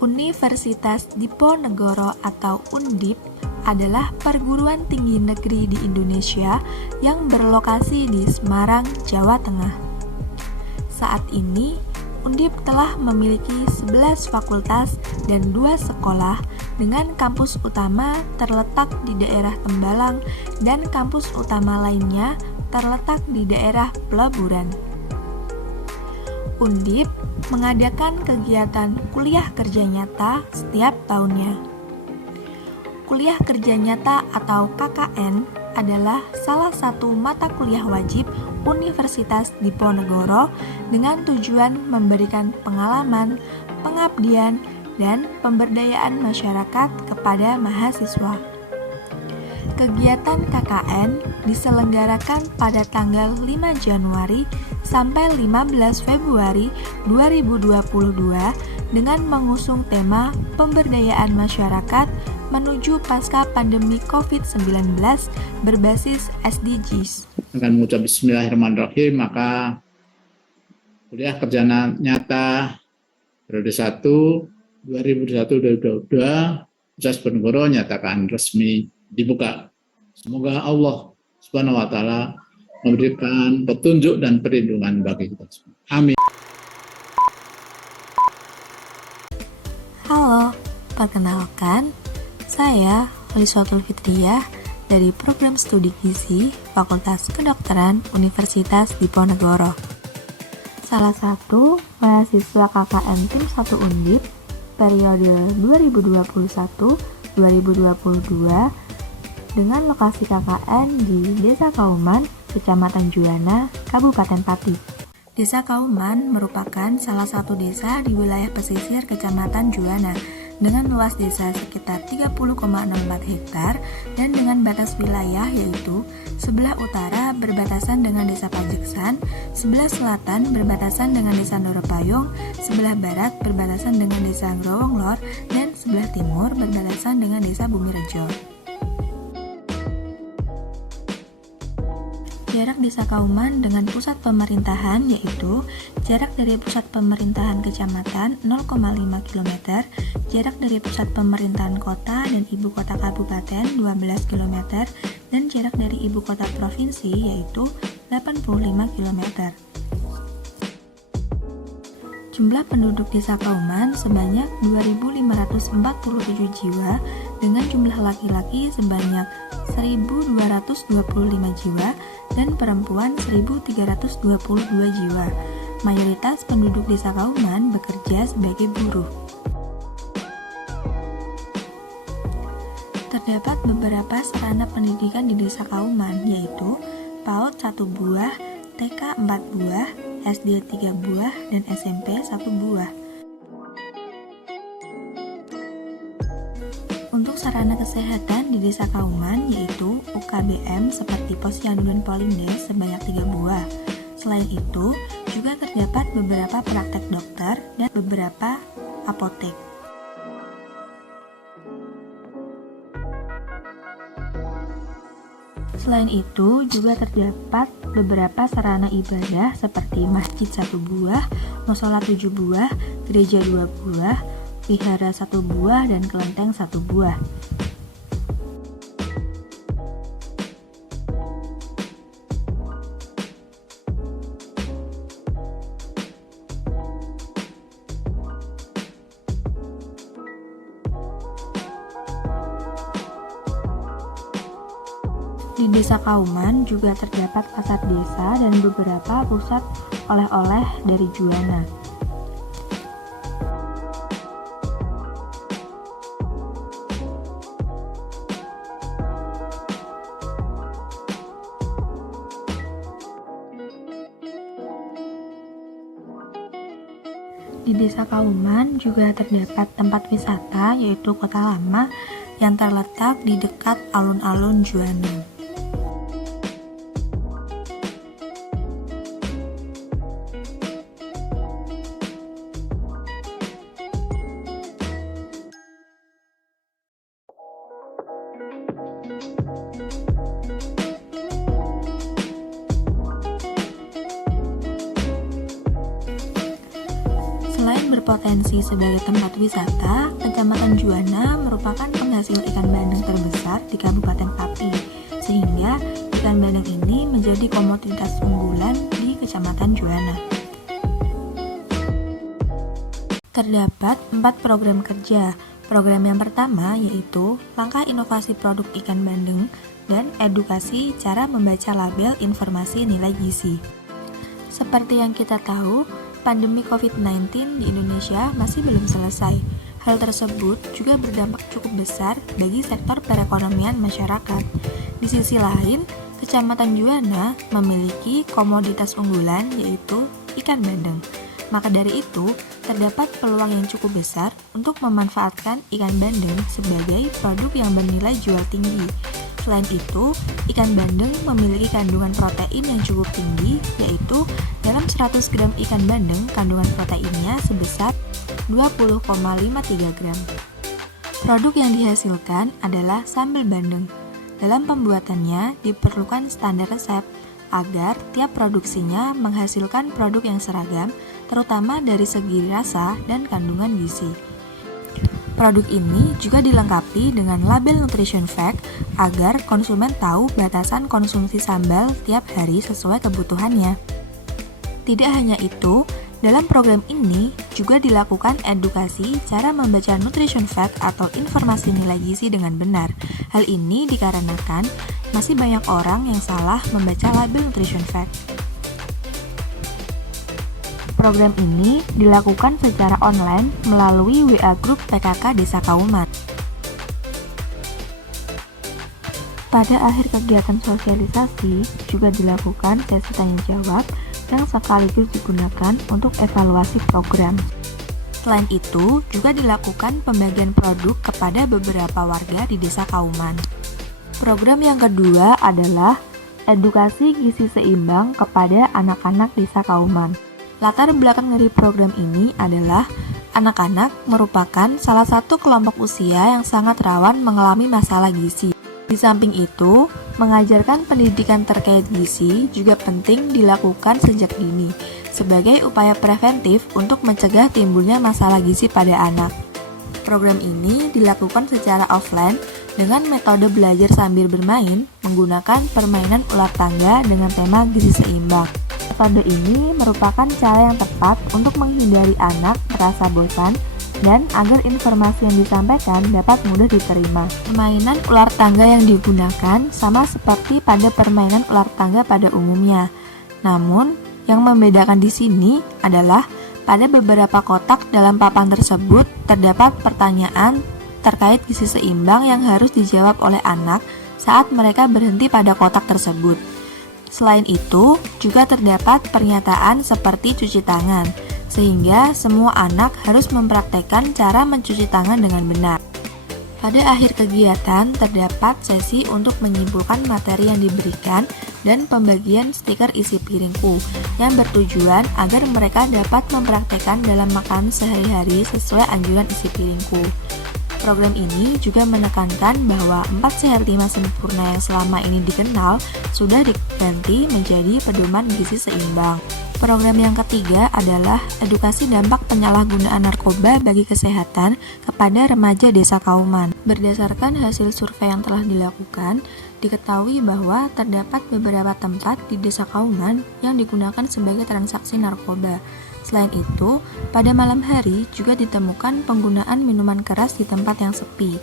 Universitas Diponegoro atau Undip adalah perguruan tinggi negeri di Indonesia yang berlokasi di Semarang, Jawa Tengah. Saat ini, Undip telah memiliki 11 fakultas dan 2 sekolah dengan kampus utama terletak di daerah Tembalang dan kampus utama lainnya terletak di daerah Peleburan. Undip mengadakan kegiatan kuliah kerja nyata setiap tahunnya. Kuliah kerja nyata atau KKN adalah salah satu mata kuliah wajib Universitas Diponegoro dengan tujuan memberikan pengalaman, pengabdian, dan pemberdayaan masyarakat kepada mahasiswa. Kegiatan KKN diselenggarakan pada tanggal 5 Januari sampai 15 Februari 2022 dengan mengusung tema pemberdayaan masyarakat menuju pasca pandemi COVID-19 berbasis SDGs. Akan mengucap Bismillahirrahmanirrahim, maka kuliah kerja nyata periode 1 2021-2022 Universitas Diponegoro nyatakan resmi dibuka. Semoga Allah Subhanahu wa taala memberikan petunjuk dan perlindungan bagi kita semua. Amin. Halo, perkenalkan, saya Holiswatul Fitriyah dari Program Studi Gizi Fakultas Kedokteran Universitas Diponegoro. Salah satu mahasiswa KKN Tim 1 Undip periode 2021-2022 dengan lokasi KKN di Desa Kauman, Kecamatan Juwana, Kabupaten Pati. Desa Kauman merupakan salah satu desa di wilayah pesisir Kecamatan Juwana dengan luas desa sekitar 30,64 hektar dan dengan batas wilayah yaitu sebelah utara berbatasan dengan Desa Pajeksan, sebelah selatan berbatasan dengan Desa Ndorepayung, sebelah barat berbatasan dengan Desa Growonglor, dan sebelah timur berbatasan dengan Desa Bumirejo. Jarak Desa Kauman dengan pusat pemerintahan yaitu jarak dari pusat pemerintahan kecamatan 0,5 km, jarak dari pusat pemerintahan kota dan ibu kota kabupaten 12 km, dan jarak dari ibu kota provinsi yaitu 85 km. Jumlah penduduk Desa Kauman sebanyak 2.547 jiwa dengan jumlah laki-laki sebanyak 1.225 jiwa dan perempuan 1.322 jiwa. Mayoritas penduduk Desa Kauman bekerja sebagai buruh. Terdapat beberapa sarana pendidikan di Desa Kauman yaitu PAUD 1 buah, TK 4 buah, SD 3 buah, dan SMP 1 buah. Untuk sarana kesehatan di Desa Kauman yaitu UKBM seperti Posyandu dan Polindes sebanyak 3 buah. Selain itu, juga terdapat beberapa praktek dokter dan beberapa apotek. Selain itu, juga terdapat beberapa sarana ibadah seperti masjid 1 buah, mushola 7 buah, gereja 2 buah, vihara 1 buah, dan kelenteng 1 buah. Di Desa Kauman juga terdapat pasar desa dan beberapa pusat oleh-oleh dari Juwana. Di Desa Kauman juga terdapat tempat wisata yaitu Kota Lama yang terletak di dekat alun-alun Juwana. berpotensi sebagai tempat wisata, Kecamatan Juwana merupakan penghasil ikan bandeng terbesar di Kabupaten Pati, sehingga ikan bandeng ini menjadi komoditas unggulan di Kecamatan Juwana. Terdapat 4 program kerja. Program yang pertama yaitu Langkah Inovasi Produk Ikan Bandeng dan Edukasi Cara Membaca Label Informasi Nilai Gizi. Seperti yang kita tahu, pandemi COVID-19 di Indonesia masih belum selesai. Hal tersebut juga berdampak cukup besar bagi sektor perekonomian masyarakat. Di sisi lain, Kecamatan Juwana memiliki komoditas unggulan yaitu ikan bandeng. Maka dari itu, terdapat peluang yang cukup besar untuk memanfaatkan ikan bandeng sebagai produk yang bernilai jual tinggi. Selain itu, ikan bandeng memiliki kandungan protein yang cukup tinggi, yaitu dalam 100 gram ikan bandeng kandungan proteinnya sebesar 20,53 gram. Produk yang dihasilkan adalah sambal bandeng. Dalam pembuatannya diperlukan standar resep agar tiap produksinya menghasilkan produk yang seragam, terutama dari segi rasa dan kandungan gizi. Produk ini juga dilengkapi dengan label nutrition fact agar konsumen tahu batasan konsumsi sambal tiap hari sesuai kebutuhannya. Tidak hanya itu, dalam program ini juga dilakukan edukasi cara membaca nutrition fact atau informasi nilai gizi dengan benar. Hal ini dikarenakan masih banyak orang yang salah membaca label nutrition fact. Program ini dilakukan secara online melalui WA Group PKK Desa Kauman. Pada akhir kegiatan sosialisasi juga dilakukan sesi tanya jawab yang sekaligus digunakan untuk evaluasi program. Selain itu, juga dilakukan pembagian produk kepada beberapa warga di Desa Kauman. Program yang kedua adalah edukasi gizi seimbang kepada anak-anak Desa Kauman. Latar belakang dari program ini adalah anak-anak merupakan salah satu kelompok usia yang sangat rawan mengalami masalah gizi. Di samping itu, mengajarkan pendidikan terkait gizi juga penting dilakukan sejak dini sebagai upaya preventif untuk mencegah timbulnya masalah gizi pada anak. Program ini dilakukan secara offline dengan metode belajar sambil bermain menggunakan permainan ular tangga dengan tema gizi seimbang. Metode ini merupakan cara yang tepat untuk menghindari anak merasa bosan dan agar informasi yang disampaikan dapat mudah diterima. Permainan ular tangga yang digunakan sama seperti pada permainan ular tangga pada umumnya. Namun, yang membedakan di sini adalah pada beberapa kotak dalam papan tersebut terdapat pertanyaan terkait gizi seimbang yang harus dijawab oleh anak saat mereka berhenti pada kotak tersebut. Selain itu, juga terdapat pernyataan seperti cuci tangan, sehingga semua anak harus mempraktekkan cara mencuci tangan dengan benar. Pada akhir kegiatan, terdapat sesi untuk menyimpulkan materi yang diberikan dan pembagian stiker isi piringku, yang bertujuan agar mereka dapat mempraktekkan dalam makan sehari-hari sesuai anjuran isi piringku. Program ini juga menekankan bahwa 4 sehat 5 sempurna yang selama ini dikenal sudah diganti menjadi pedoman gizi seimbang. Program yang ketiga adalah edukasi dampak penyalahgunaan narkoba bagi kesehatan kepada remaja Desa Kauman. Berdasarkan hasil survei yang telah dilakukan, diketahui bahwa terdapat beberapa tempat di Desa Kauman yang digunakan sebagai transaksi narkoba. Selain itu, pada malam hari juga ditemukan penggunaan minuman keras di tempat yang sepi.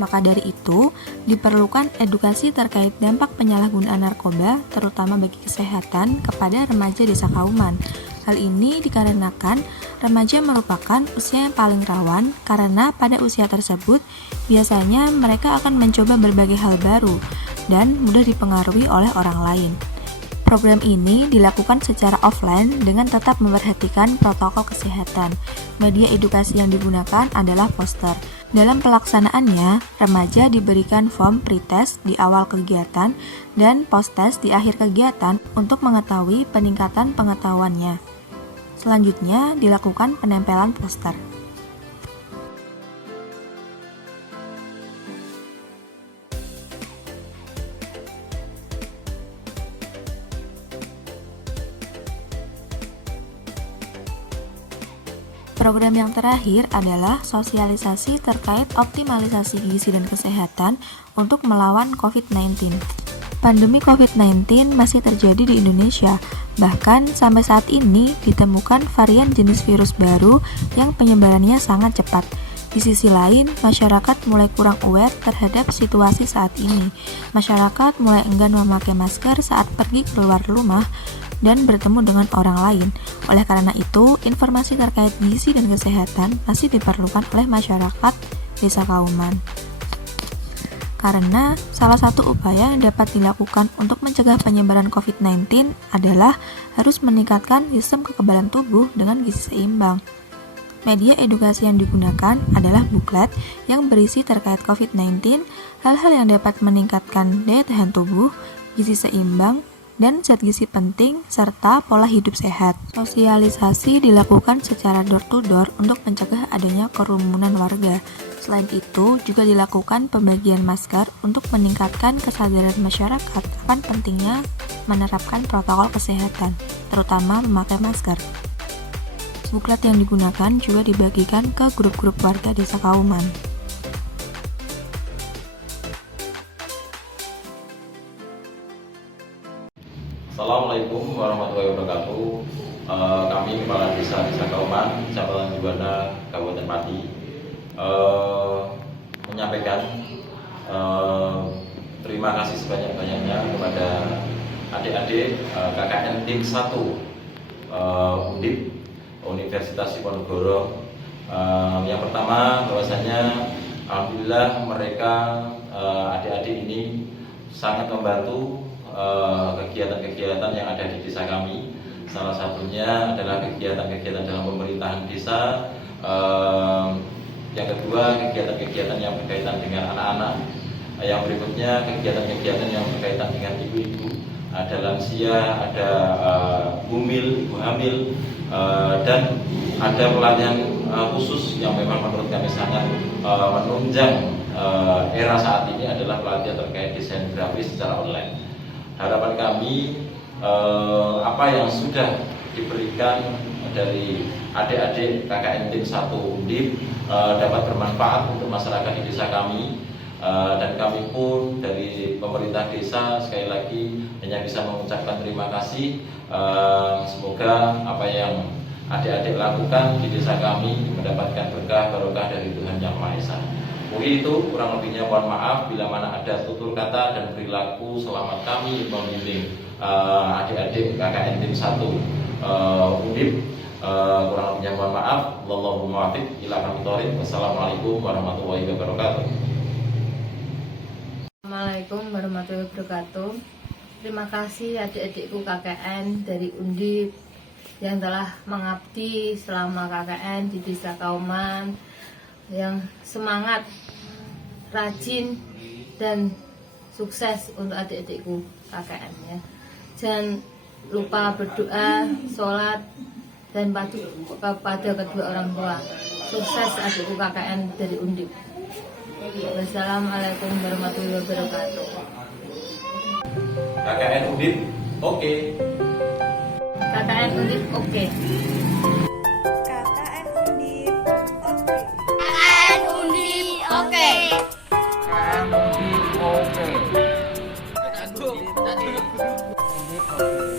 Maka dari itu, diperlukan edukasi terkait dampak penyalahgunaan narkoba, terutama bagi kesehatan, kepada remaja Desa Kauman. Hal ini dikarenakan remaja merupakan usia yang paling rawan karena pada usia tersebut biasanya mereka akan mencoba berbagai hal baru dan mudah dipengaruhi oleh orang lain. Program ini dilakukan secara offline dengan tetap memperhatikan protokol kesehatan. Media edukasi yang digunakan adalah poster. Dalam pelaksanaannya, remaja diberikan form pretest di awal kegiatan dan post-test di akhir kegiatan untuk mengetahui peningkatan pengetahuannya. Selanjutnya, dilakukan penempelan poster. Program yang terakhir adalah sosialisasi terkait optimalisasi gizi dan kesehatan untuk melawan COVID-19. Pandemi COVID-19 masih terjadi di Indonesia, bahkan sampai saat ini ditemukan varian jenis virus baru yang penyebarannya sangat cepat. Di sisi lain, masyarakat mulai kurang aware terhadap situasi saat ini. Masyarakat mulai enggan memakai masker saat pergi keluar rumah dan bertemu dengan orang lain. Oleh karena itu, informasi terkait gizi dan kesehatan masih diperlukan oleh masyarakat Desa Kauman. Karena salah satu upaya yang dapat dilakukan untuk mencegah penyebaran COVID-19 adalah harus meningkatkan sistem kekebalan tubuh dengan gizi seimbang. Media edukasi yang digunakan adalah buklet yang berisi terkait COVID-19, hal-hal yang dapat meningkatkan daya tahan tubuh, gizi seimbang, dan zat gizi penting, serta pola hidup sehat. Sosialisasi dilakukan secara door-to-door untuk mencegah adanya kerumunan warga. Selain itu, juga dilakukan pembagian masker untuk meningkatkan kesadaran masyarakat akan pentingnya menerapkan protokol kesehatan, terutama memakai masker. Buklet yang digunakan juga dibagikan ke grup-grup warga Desa Kauman. Assalamualaikum warahmatullahi wabarakatuh. Kami Kepala Desa Kauman, Kecamatan Juwana, Kabupaten Pati, menyampaikan terima kasih sebanyak-banyaknya kepada adik-adik KKN Tim 1 Undip Universitas Diponegoro. Yang pertama, bahwasanya alhamdulillah mereka adik-adik ini sangat membantu kegiatan-kegiatan yang ada di desa kami. Salah satunya adalah kegiatan-kegiatan dalam pemerintahan desa. Yang kedua, kegiatan-kegiatan yang berkaitan dengan anak-anak. Yang berikutnya, kegiatan-kegiatan yang berkaitan dengan ibu-ibu, ada lansia, ada ibu hamil, dan ada pelatihan khusus yang memang menurut kami sangat menunjang era saat ini adalah pelatihan terkait desain grafis secara online. Harapan kami apa yang sudah diberikan dari adik-adik KKN Tim 1 Undip dapat bermanfaat untuk masyarakat di desa kami, dan kami pun dari pemerintah desa sekali lagi hanya bisa mengucapkan terima kasih. Semoga apa yang adik-adik lakukan di desa kami mendapatkan berkah barokah dari Tuhan Yang Maha Esa. Mungkin itu, kurang lebihnya mohon maaf bila mana ada tutur kata dan perilaku selamat kami membimbing adik-adik KKN Tim 1 Undip. Kurang lebihnya mohon maaf. Wallahu muwaffiq ila aqwamit thoriq. Wassalamualaikum warahmatullahi wabarakatuh. Assalamualaikum warahmatullahi wabarakatuh. Terima kasih adik-adikku KKN dari Undip yang telah mengabdi selama KKN di Desa Kauman, yang semangat, rajin, dan sukses untuk adik-adikku KKN ya. Jangan lupa berdoa, sholat, dan patuh kepada kedua orang tua. Sukses adikku KKN dari Undip. Wassalamualaikum warahmatullahi wabarakatuh. KKN Undip, oke. KKN Undip, oke. KKN Undip, oke. KKN Undip, oke. KKN Undip, oke. KKN Undip, oke.